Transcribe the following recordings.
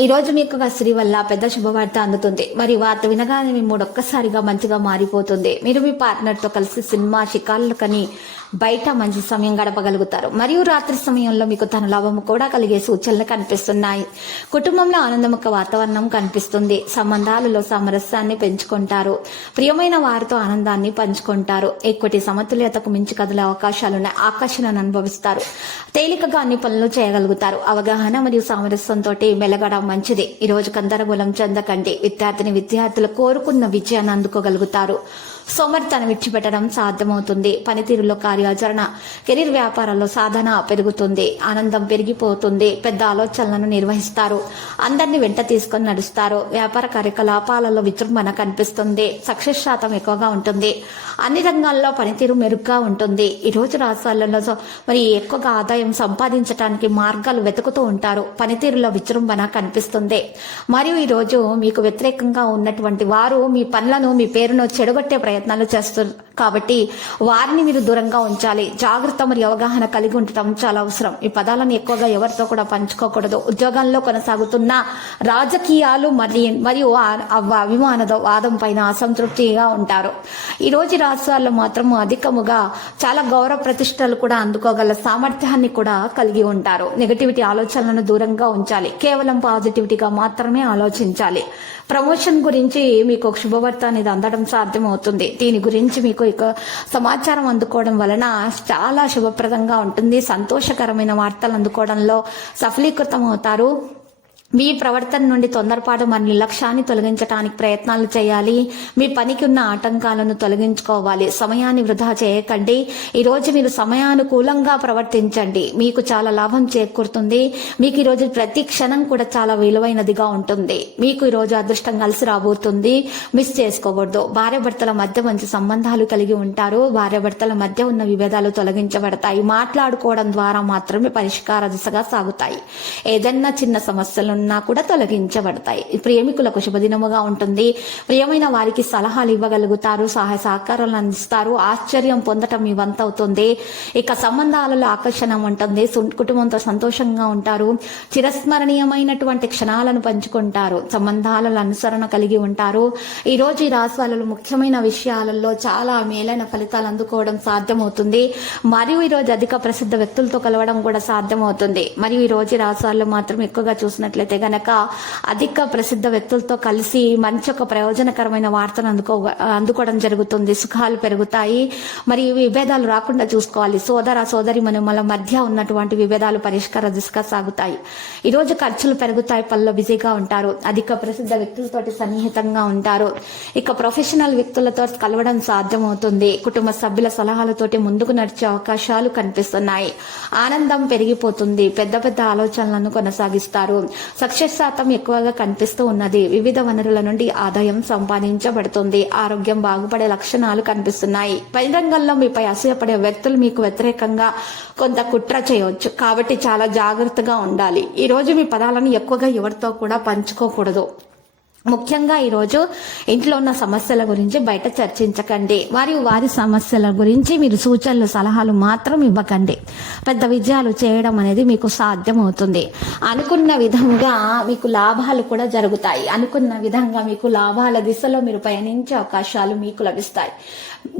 ఈ రోజు మీకు స్త్రీ వల్ల పెద్ద శుభవార్త అందుతుంది. మరి వార్త వినగానే మీ మూడు ఒక్కసారిగా మంచిగా మారిపోతుంది. మీరు మీ పార్ట్నర్తో కలిసి సినిమా షికార్లకని బయట మంచి సమయం గడపగలుగుతారు. మరియు రాత్రి సమయంలో మీకు తన లాభము కూడా కలిగే సూచనలు కనిపిస్తున్నాయి. కుటుంబంలో ఆనందముఖ వాతావరణం కనిపిస్తుంది. సంబంధాలలో సామరస్యాన్ని పెంచుకుంటారు. ప్రియమైన వారితో ఆనందాన్ని పంచుకుంటారు. ఎక్కుటి సమతుల్యతకు మించి కదిలే అవకాశాలున్నాయి ఆకర్షణను అనుభవిస్తారు. తేలికగా అన్ని పనులు చేయగలుగుతారు. అవగాహన మరియు సామరస్యంతో మెలగడం మంచిది. ఈ రోజు గందరగోళం చెందకండి. విద్యార్థిని విద్యార్థులు కోరుకున్న విజయాన్ని అందుకోగలుగుతారు. సోమర్థాన్ని విడిచిపెట్టడం సాధ్యమవుతుంది. పనితీరులో కార్యాచరణ కెరీర్ వ్యాపారాల్లో సాధన పెరుగుతుంది. ఆనందం పెరిగిపోతుంది. పెద్ద ఆలోచనలను నిర్వహిస్తారు. అందరినీ వెంట తీసుకొని నడుస్తారు. వ్యాపార కార్యకలాపాలలో విజృంభణ కనిపిస్తుంది. సక్సెస్ శాతం ఎక్కువగా ఉంటుంది. అన్ని రంగాల్లో పనితీరు మెరుగ్గా ఉంటుంది. ఈ రోజు రాష్ట్రాలలో మరి ఎక్కువగా ఆదాయం సంపాదించడానికి మార్గాలు వెతుకుతూ ఉంటారు. పనితీరులో విజృంభణ కనిపిస్తుంది. మరియు ఈ రోజు మీకు వ్యతిరేకంగా ఉన్నటువంటి వారు మీ పనులను మీ పేరును చెడగొట్టే ప్రయత్నాలు చేస్తు కాబట్టి వారిని మీరు దూరంగా ఉంచాలి. జాగ్రత్త మరియు అవగాహన కలిగి ఉండటం చాలా అవసరం. ఈ పదాలను ఎక్కువగా ఎవరితో కూడా పంచుకోకూడదు. ఉద్యోగంలో కొనసాగుతున్న రాజకీయాలు మరియు మరియు అభిమాన వాదం పైన అసంతృప్తిగా ఉంటారు. ఈ రోజు రాష్ట్రాల్లో మాత్రం అధికముగా చాలా గౌరవ ప్రతిష్టలు కూడా అందుకోగల సామర్థ్యాన్ని కూడా కలిగి ఉంటారు. నెగటివిటీ ఆలోచనలను దూరంగా ఉంచాలి. కేవలం పాజిటివిటీగా మాత్రమే ఆలోచించాలి. ప్రమోషన్ గురించి మీకు ఒక శుభవార్త అనేది అందడం సాధ్యమవుతుంది. దీని గురించి మీకు మీకు సమాచారం అందుకోవడం వలన చాలా శుభప్రదంగా ఉంటుంది. సంతోషకరమైన వార్తలు అందుకోవడంలో సఫలీకృతం అవుతారు మీ ప్రవర్తన నుండి తొందరపాటు మరియు నిర్లక్ష్యాన్ని తొలగించడానికి ప్రయత్నాలు చేయాలి. మీ పనికి ఉన్న ఆటంకాలను తొలగించుకోవాలి. సమయాన్ని వృధా చేయకండి. ఈరోజు మీరు సమయానుకూలంగా ప్రవర్తించండి. మీకు చాలా లాభం చేకూరుతుంది. మీకు ఈరోజు ప్రతి క్షణం కూడా చాలా విలువైనదిగా ఉంటుంది. మీకు ఈరోజు అదృష్టం కలిసి రాబోతుంది. మిస్ చేసుకోకూడదు. భార్యభర్తల మధ్య మంచి సంబంధాలు కలిగి ఉంటారు. భార్యభర్తల మధ్య ఉన్న విభేదాలు తొలగించబడతాయి. మాట్లాడుకోవడం ద్వారా మాత్రమే పరిష్కార దిశగా సాగుతాయి. ఏదన్నా చిన్న ఉన్నా కూడా తొలగించబడతాయి. ప్రేమికులకు శుభదినముగా ఉంటుంది. ప్రియమైన వారికి సలహాలు ఇవ్వగలుగుతారు సహాయ సహకారాలు అందిస్తారు ఆశ్చర్యం పొందటం మీ వంతవుతుంది. ఇక సంబంధాలలో ఆకర్షణ ఉంటుంది కుటుంబంతో సంతోషంగా ఉంటారు చిరస్మరణీయమైనటువంటి క్షణాలను పంచుకుంటారు సంబంధాలలో అనుసరణ కలిగి ఉంటారు. ఈ రోజు ఈ రాశి వాళ్ళలో ముఖ్యమైన విషయాలలో చాలా మేలైన ఫలితాలు అందుకోవడం సాధ్యమవుతుంది. మరియు ఈ రోజు అధిక ప్రసిద్ధ వ్యక్తులతో కలవడం కూడా సాధ్యమవుతుంది. మరియు ఈ రోజు ఈ రాశి వాళ్ళు మాత్రం ఎక్కువగా చూసినట్లయితే గనక అధిక ప్రసిద్ధ వ్యక్తులతో కలిసి మంచి ఒక ప్రయోజనకరమైన వార్తను అందుకో అందుకోవడం జరుగుతుంది. సుఖాలు పెరుగుతాయి. మరి విభేదాలు రాకుండా చూసుకోవాలి. సోదర సోదరి మన మధ్య ఉన్నటువంటి విభేదాలు పరిష్కార దిశగా సాగుతాయి. ఈ రోజు ఖర్చులు పెరుగుతాయి. పనిలో బిజీగా ఉంటారు. అధిక ప్రసిద్ధ వ్యక్తులతోటి సన్నిహితంగా ఉంటారు. ఇక ప్రొఫెషనల్ వ్యక్తులతో కలవడం సాధ్యమవుతుంది. కుటుంబ సభ్యుల సలహాలతోటి ముందుకు నడిచే అవకాశాలు కనిపిస్తున్నాయి. ఆనందం పెరిగిపోతుంది. పెద్ద పెద్ద ఆలోచనలను కొనసాగిస్తారు. సక్సెస్ శాతం ఎక్కువగా కనిపిస్తూ ఉన్నది. వివిధ వనరుల నుండి ఆదాయం సంపాదించబడుతుంది. ఆరోగ్యం బాగుపడే లక్షణాలు కనిపిస్తున్నాయి. బహిరంగంలో మీపై అసూయపడే వ్యక్తులు మీకు వ్యతిరేకంగా కొంత కుట్ర చేయవచ్చు. కాబట్టి చాలా జాగ్రత్తగా ఉండాలి. ఈ రోజు మీ పదాలను ఎక్కువగా ఎవరితో కూడా పంచుకోకూడదు. ముఖ్యంగా ఈరోజు ఇంట్లో ఉన్న సమస్యల గురించి బయట చర్చించకండి. మరియు వారి సమస్యల గురించి మీరు సూచనలు సలహాలు మాత్రం ఇవ్వకండి. పెద్ద విజయాలు చేయడం అనేది మీకు సాధ్యమవుతుంది. అనుకున్న విధంగా మీకు లాభాలు కూడా జరుగుతాయి. అనుకున్న విధంగా మీకు లాభాల దిశలో మీరు పయనించే అవకాశాలు మీకు లభిస్తాయి.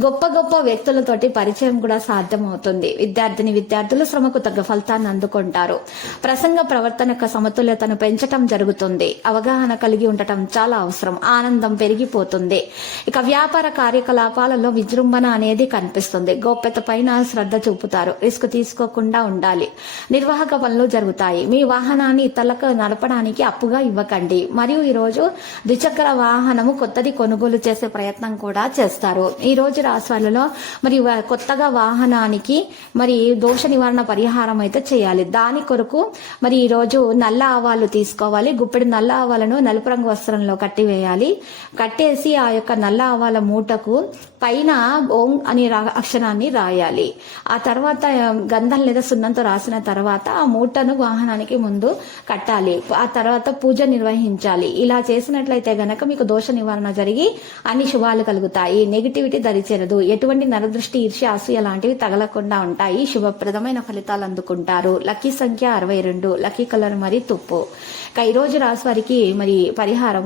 గొప్ప గొప్ప వ్యక్తులతోటి పరిచయం కూడా సాధ్యమవుతుంది. విద్యార్థిని విద్యార్థులు శ్రమకు తగ్గ ఫలితాన్ని అందుకుంటారు. ప్రసంగ ప్రవర్తన యొక్క సమతుల్యతను పెంచటం జరుగుతుంది. అవగాహన కలిగి ఉండటం చాలా అవసరం. ఆనందం పెరిగిపోతుంది. ఇక వ్యాపార కార్యకలాపాలలో విజృంభణ అనేది కనిపిస్తుంది. గోప్యత పైన శ్రద్ధ చూపుతారు. రిస్క్ తీసుకోకుండా ఉండాలి. నిర్వాహక పనులు జరుగుతాయి. మీ వాహనాన్ని ఇతరులకు నడపడానికి అప్పుగా ఇవ్వకండి. మరియు ఈరోజు ద్విచక్ర వాహనము కొత్తది కొనుగోలు చేసే ప్రయత్నం కూడా చేస్తారు. ఈ రోజు రాశులలో మరి కొత్తగా వాహనానికి మరి దోష నివారణ పరిహారం అయితే చేయాలి. దాని కొరకు మరి ఈ రోజు నల్ల ఆవాలు తీసుకోవాలి. గుప్పెడు నల్ల ఆవాలను నలుపు రంగు వస్త్రం పాత్రలో కట్టి వేయాలి కట్టేసి ఆ యొక్క నల్ల ఆవాల మూటకు పైన ఓం అనే అక్షరాన్ని రాయాలి. ఆ తర్వాత గంధం లేదా సున్నంతో రాసిన తర్వాత ఆ మూటను వాహనానికి ముందు కట్టాలి. ఆ తర్వాత పూజ నిర్వహించాలి. ఇలా చేసినట్లయితే గనక మీకు దోష నివారణ జరిగి అన్ని శుభాలు కలుగుతాయి. నెగిటివిటీ దరిచేరదు. ఎటువంటి నరదృష్టి ఈర్ష్య అసూయ లాంటివి తగలకుండా ఉంటాయి. శుభప్రదమైన ఫలితాలు అందుకుంటారు. లక్కీ సంఖ్య అరవై రెండు. లక్కీ కలర్ మరి తుప్పు. ఈ రోజు రాశి వారికి మరి